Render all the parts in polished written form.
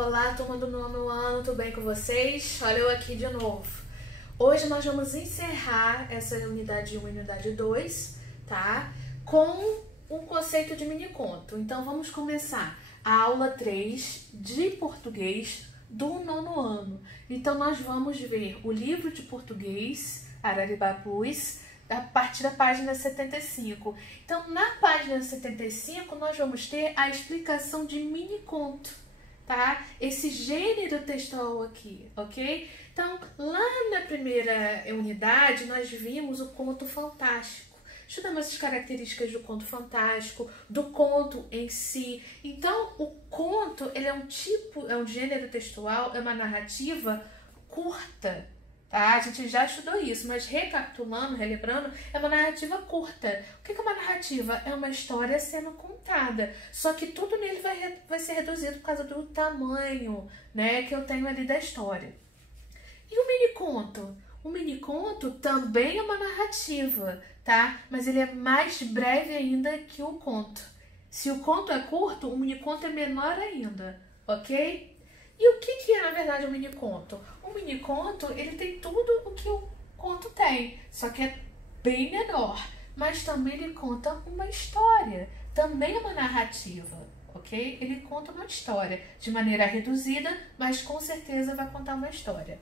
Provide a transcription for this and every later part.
Olá, turma do nono ano, tudo bem com vocês? Olha eu aqui de novo. Hoje nós vamos encerrar essa unidade 1 e unidade 2, tá? Com um conceito de mini-conto. Então vamos começar a aula 3 de português do nono ano. Então nós vamos ver o livro de português, Araribapus, a partir da página 75. Então, na página 75, nós vamos ter a explicação de mini-conto, tá? Esse gênero textual aqui, ok? Então, lá na primeira unidade, nós vimos o conto fantástico. Estudamos as características do conto fantástico, do conto em si. Então, o conto, ele é um gênero textual, é uma narrativa curta, tá? A gente já estudou isso, mas recapitulando, relembrando, é uma narrativa curta. O que é uma narrativa? É uma história sendo contada, só que tudo nele vai ser reduzido por causa do tamanho, né, que eu tenho ali da história. E o mini-conto? O mini-conto também é uma narrativa, tá? Mas ele é mais breve ainda que o conto. Se o conto é curto, o mini-conto é menor ainda, ok? E o que é, na verdade, um mini-conto? O mini-conto, ele tem tudo o que o conto tem, só que é bem menor. Mas também ele conta uma história, também é uma narrativa, ok? Ele conta uma história de maneira reduzida, mas com certeza vai contar uma história.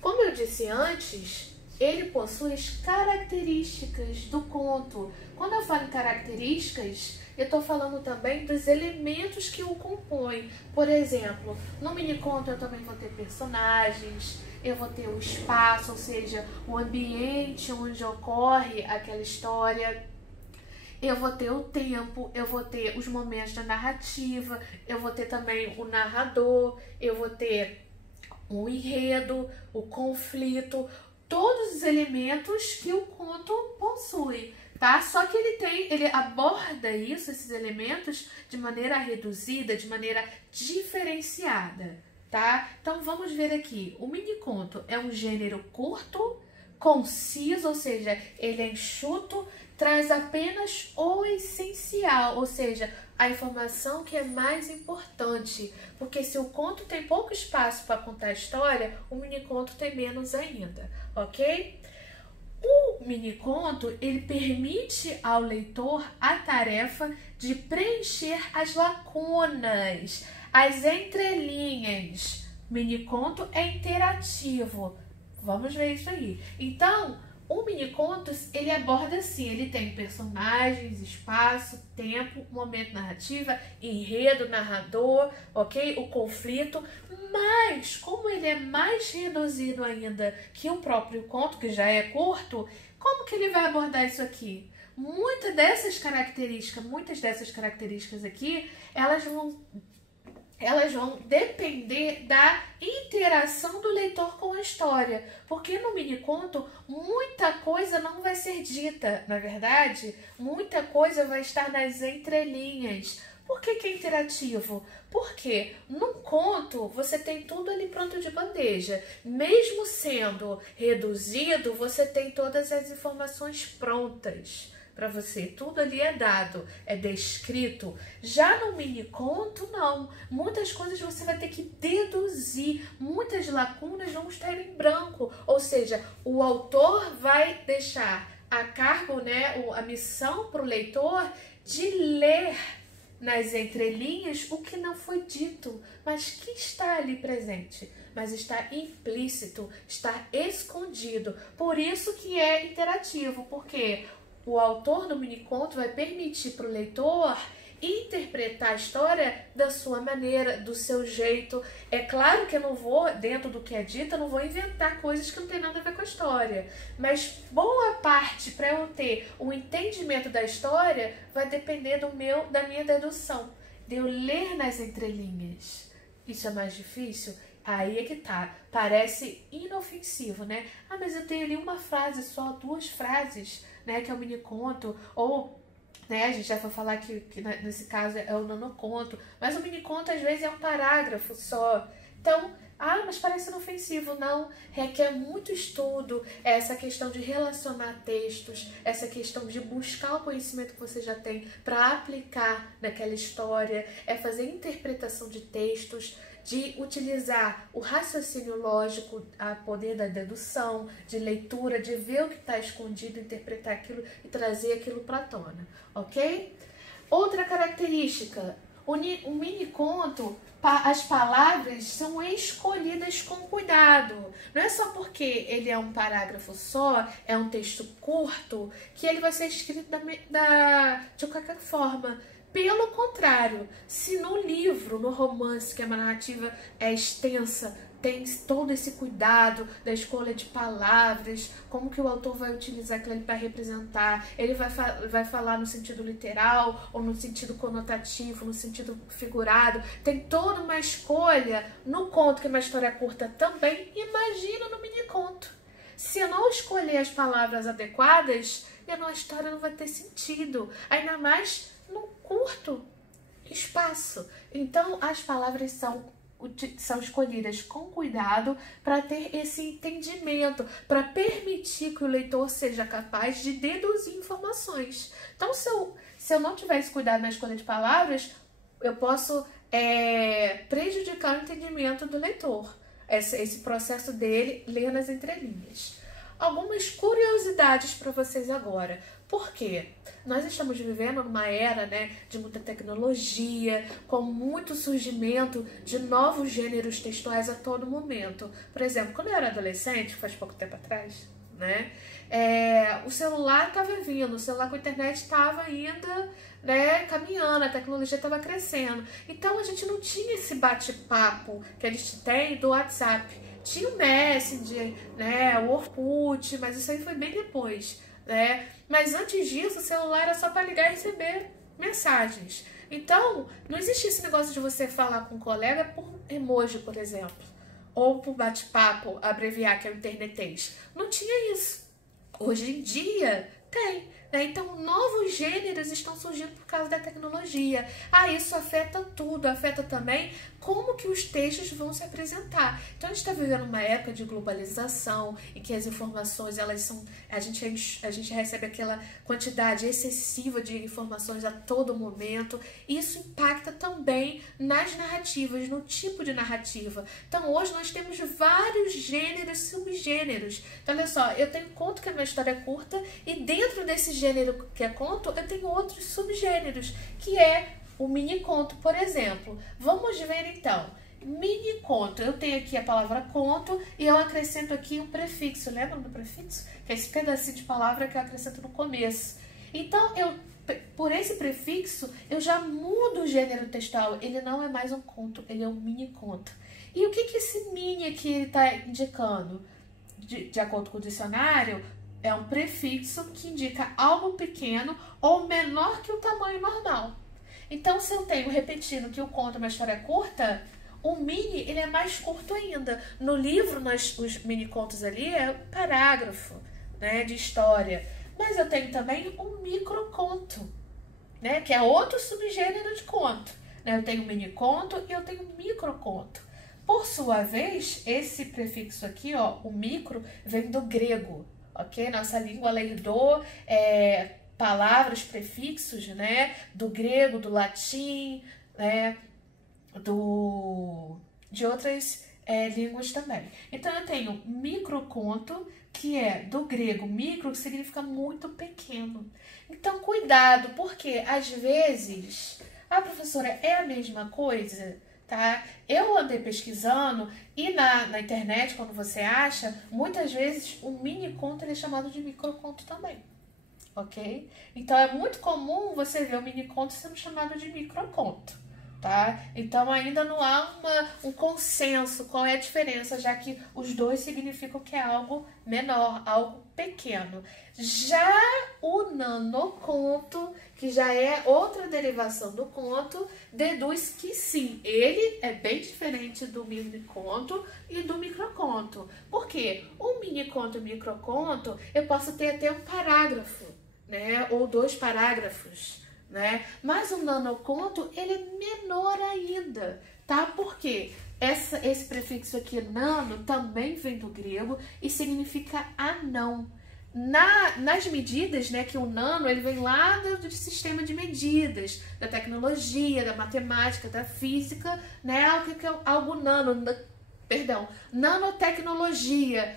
Como eu disse antes, ele possui as características do conto. Quando eu falo em características, eu estou falando também dos elementos que o compõem. Por exemplo, no mini-conto eu também vou ter personagens, eu vou ter o espaço, ou seja, o ambiente onde ocorre aquela história. Eu vou ter o tempo, eu vou ter os momentos da narrativa, eu vou ter também o narrador, eu vou ter o enredo, o conflito, todos os elementos que o conto possui, tá? Só que ele aborda esses elementos de maneira reduzida, de maneira diferenciada, tá? Então vamos ver aqui. O mini-conto é um gênero curto, conciso, ou seja, ele é enxuto, traz apenas o essencial, ou seja, a informação que é mais importante, porque se o conto tem pouco espaço para contar a história, o mini-conto tem menos ainda, ok? O mini-conto, ele permite ao leitor a tarefa de preencher as lacunas, as entrelinhas. Mini-conto é interativo. Vamos ver isso aí. Então, o mini-conto, ele aborda assim, ele tem personagens, espaço, tempo, momento narrativa, enredo, narrador, ok? O conflito, mas como ele é mais reduzido ainda que o próprio conto, que já é curto, como que ele vai abordar isso aqui? Muitas dessas características aqui, elas vão depender da interação do leitor com a história, porque no mini-conto muita coisa não vai ser dita, na verdade, muita coisa vai estar nas entrelinhas. Por que é interativo? Porque num conto você tem tudo ali pronto de bandeja, mesmo sendo reduzido, você tem todas as informações prontas para você, tudo ali é dado, é descrito. Já no mini-conto, não. Muitas coisas você vai ter que deduzir, muitas lacunas vão estar em branco, ou seja, o autor vai deixar a cargo, né, a missão para o leitor de ler nas entrelinhas o que não foi dito, mas que está ali presente, mas está implícito, está escondido. Por isso que é interativo, porque o autor do mini-conto vai permitir para o leitor interpretar a história da sua maneira, do seu jeito. É claro que eu não vou, dentro do que é dito, eu não vou inventar coisas que não tem nada a ver com a história. Mas boa parte para eu ter o entendimento da história vai depender da minha dedução, de eu ler nas entrelinhas. Isso é mais difícil? Aí é que tá. Parece inofensivo, né? Ah, mas eu tenho ali uma frase só, 2 frases, né, que é o mini-conto, ou, né, a gente já foi falar que nesse caso é o nono-conto, mas o mini-conto às vezes é um parágrafo só. Então, Ah, mas parece inofensivo. Não, requer muito estudo, essa questão de relacionar textos, essa questão de buscar o conhecimento que você já tem para aplicar naquela história, é fazer interpretação de textos, de utilizar o raciocínio lógico, a poder da dedução, de leitura, de ver o que está escondido, interpretar aquilo e trazer aquilo para a tona, ok? Outra característica, o mini conto, as palavras são escolhidas com cuidado. Não é só porque ele é um parágrafo só, é um texto curto, que ele vai ser escrito de qualquer forma. Pelo contrário, se no livro, no romance, que é uma narrativa extensa, tem todo esse cuidado da escolha de palavras, como que o autor vai utilizar aquilo para representar, ele vai falar no sentido literal, ou no sentido conotativo, no sentido figurado, tem toda uma escolha no conto, que é uma história curta também, imagina no mini conto. Se eu não escolher as palavras adequadas, a história não vai ter sentido, ainda mais num curto espaço. Então, as palavras são escolhidas com cuidado para ter esse entendimento, para permitir que o leitor seja capaz de deduzir informações. Então, se eu não tivesse cuidado na escolha de palavras, eu posso prejudicar o entendimento do leitor, esse processo dele ler nas entrelinhas. Algumas curiosidades para vocês agora. Por quê? Nós estamos vivendo numa era, de muita tecnologia, com muito surgimento de novos gêneros textuais a todo momento. Por exemplo, quando eu era adolescente, faz pouco tempo atrás, o celular estava vindo, o celular com a internet estava ainda caminhando, a tecnologia estava crescendo. Então a gente não tinha esse bate-papo que a gente tem do WhatsApp. Tinha o Messenger, o Orkut, mas isso aí foi bem depois, Mas antes disso, o celular era só para ligar e receber mensagens. Então, não existia esse negócio de você falar com um colega por emoji, por exemplo, ou por bate-papo, abreviar, que é o internetês. Não tinha isso. Hoje em dia, tem. Então, novos gêneros estão surgindo por causa da tecnologia. isso afeta tudo, afeta também como que os textos vão se apresentar. Então, a gente está vivendo uma época de globalização em que as informações, a gente recebe aquela quantidade excessiva de informações a todo momento. Isso impacta também nas narrativas, no tipo de narrativa. Então, hoje nós temos vários gêneros, subgêneros. Então, olha só, eu tenho conto que é uma história curta e dentro desse gênero que é conto, eu tenho outros subgêneros, que é o mini conto, por exemplo. Vamos ver então. Mini conto. Eu tenho aqui a palavra conto e eu acrescento aqui um prefixo. Lembra do prefixo? Que é esse pedacinho de palavra que eu acrescento no começo. Então, por esse prefixo, eu já mudo o gênero textual. Ele não é mais um conto, ele é um mini conto. E o que esse mini aqui está indicando? De acordo com o dicionário, é um prefixo que indica algo pequeno ou menor que o tamanho normal. Então, se eu tenho repetindo que o conto é uma história curta, o mini ele é mais curto ainda. No livro, os mini contos ali é um parágrafo de história. Mas eu tenho também um microconto, que é outro subgênero de conto. Eu tenho mini conto e eu tenho microconto. Por sua vez, esse prefixo aqui, o micro, vem do grego. Ok? Nossa língua ela herdou palavras, prefixos, do grego, do latim, de outras línguas também. Então, eu tenho microconto, que é do grego micro, que significa muito pequeno. Então, cuidado, porque às vezes, professora, é a mesma coisa? Eu andei pesquisando e na internet, quando você acha, muitas vezes o mini conto ele é chamado de microconto também, ok? Então é muito comum você ver o mini conto sendo chamado de microconto, Então ainda não há um consenso qual é a diferença, já que os dois significam que é algo menor, algo pequeno. Já o nanoconto, que já é outra derivação do conto, deduz que sim, ele é bem diferente do mini conto e do microconto. Por quê? O mini conto e o microconto, eu posso ter até um parágrafo, ou 2 parágrafos, Mas o nanoconto, ele é menor ainda, Por quê? Esse prefixo aqui, nano, também vem do grego e significa anão. Nas medidas, né, que o nano ele vem lá do sistema de medidas, da tecnologia, da matemática, da física, né, algo nano, perdão, nanotecnologia,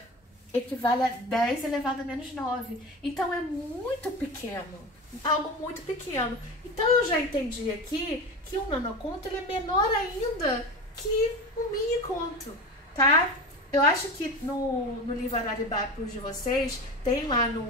equivale a 10 elevado a menos 9. Então é muito pequeno, algo muito pequeno. Então eu já entendi aqui que o nanoconto ele é menor ainda que um mini conto, tá? Eu acho que no livro Araribápicos de vocês, tem lá no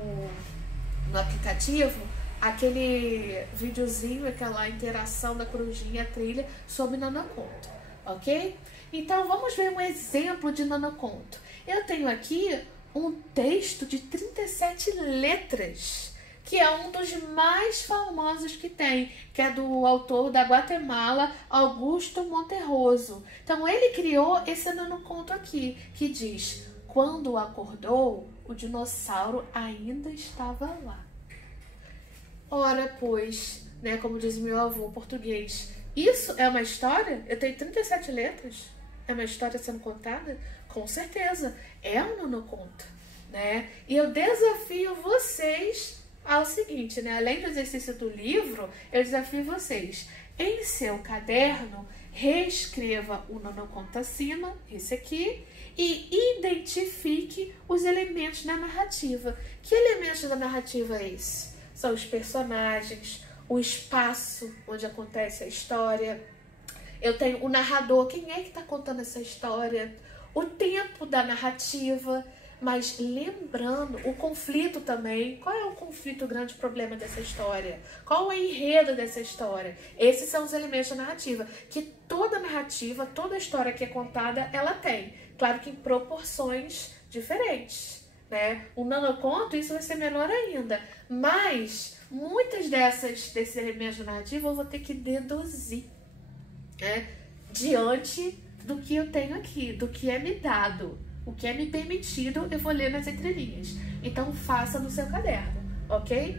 aplicativo aquele videozinho, aquela interação da corujinha, a trilha, sobre nanoconto, ok? Então vamos ver um exemplo de nanoconto. Eu tenho aqui um texto de 37 letras, que é um dos mais famosos que tem, que é do autor da Guatemala, Augusto Monterroso. Então ele criou esse nanoconto aqui, que diz: quando acordou, o dinossauro ainda estava lá. Ora, pois, né, como diz meu avô português, isso é uma história? Eu tenho 37 letras? É uma história sendo contada? Com certeza, é um nanoconto, né? E eu desafio vocês ao seguinte, né? Além do exercício do livro, eu desafio vocês. Em seu caderno, reescreva o nanoconto acima, esse aqui, e identifique os elementos da narrativa. Que elementos da narrativa é esse? São os personagens, o espaço onde acontece a história. Eu tenho o narrador, quem é que está contando essa história? O tempo da narrativa. Mas lembrando, o conflito também. Qual é o conflito, o grande problema dessa história? Qual é o enredo dessa história? Esses são os elementos da narrativa, que toda narrativa, toda história que é contada, ela tem. Claro que em proporções diferentes, né? Um nanoconto, isso vai ser menor ainda. Mas muitas desses elementos da narrativa eu vou ter que deduzir, né? Diante do que eu tenho aqui, do que é me dado. O que é me permitido, eu vou ler nas entrelinhas. Então, faça no seu caderno, ok?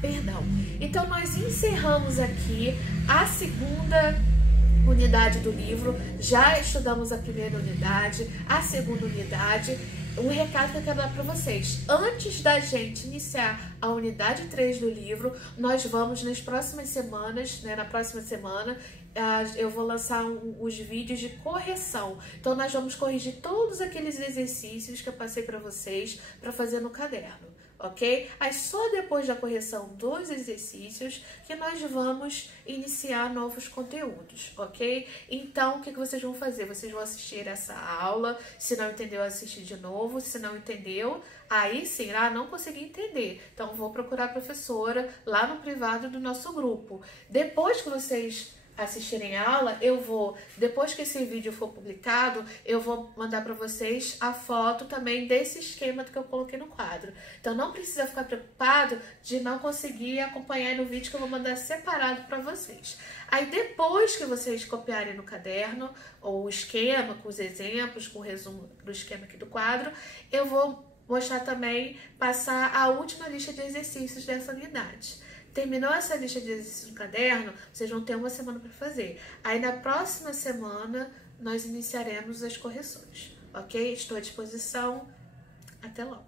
Perdão. Então, nós encerramos aqui a segunda unidade do livro. Já estudamos a primeira unidade, a segunda unidade. Um recado que eu quero dar para vocês. Antes da gente iniciar a unidade 3 do livro, nós vamos nas próximas semanas, né, na próxima semana, eu vou lançar os vídeos de correção. Então, nós vamos corrigir todos aqueles exercícios que eu passei para vocês para fazer no caderno, ok? Aí, só depois da correção dos exercícios que nós vamos iniciar novos conteúdos, ok? Então, o que vocês vão fazer? Vocês vão assistir essa aula. Se não entendeu, assistir de novo. Se não entendeu, aí sim, não consegui entender. Então, vou procurar a professora lá no privado do nosso grupo. Depois que vocês assistirem a aula, depois que esse vídeo for publicado, eu vou mandar para vocês a foto também desse esquema que eu coloquei no quadro. Então não precisa ficar preocupado de não conseguir acompanhar no vídeo que eu vou mandar separado para vocês. Aí depois que vocês copiarem no caderno, ou o esquema com os exemplos, com o resumo do esquema aqui do quadro, eu vou mostrar também, passar a última lista de exercícios dessa unidade. Terminou essa lista de exercícios no caderno, vocês vão ter uma semana para fazer. Aí na próxima semana nós iniciaremos as correções, ok? Estou à disposição. Até logo.